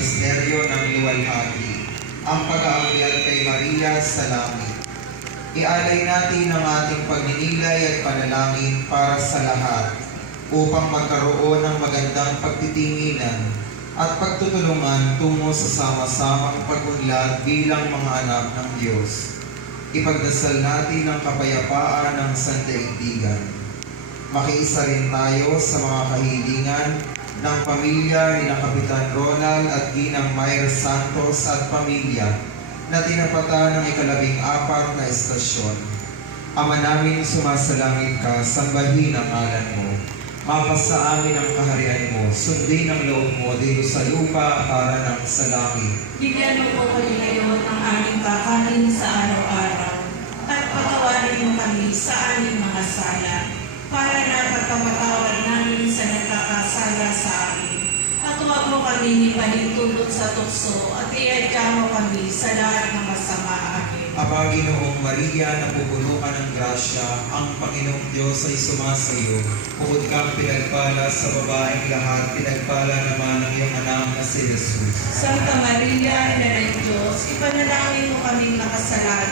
misteryo ng luwalhati, ang pag-aakyat kay Maria sa langit. Ialay natin ang ating pagninilay at panalangin para sa lahat upang magkaroon ng magandang pagtitinginan at pagtutulungan tungo sa sama-samang pagunlad bilang mga anak ng Diyos. Ipagdasal natin ang kapayapaan ng sandaigdigan. Makiisa rin tayo sa mga kahilingan ng pamilya ni Kapitan Ronald at Ginang Mayre Santos at pamilya na tinapatan ng 14 na estasyon. Ama namin, sumasalangit ka, sambahin ang ngalan mo. Mapasa amin ang kaharian mo, sundin ang loob mo dito sa lupa para ng sa langit. Bigyan mo po kami ngayon ng aming kakanin sa araw-araw at patawarin mo kami sa aming mga sala para na pagpapatawad namin sa nagkakasala sa amin. At huwag mo kami ipahintulot sa tukso at iadya mo kami sa lahat ng masama. Amen. Aba, Ginoong Maria, napupuno ka ng grasya, ang Panginoong Diyos ay sumasayo. Bukod kang pinagpala sa babaeng lahat, pinagpala naman ang iyong anak na si Jesus. Santa Maria, Ina ng Diyos, ipanalangin mo kaming nakasalanan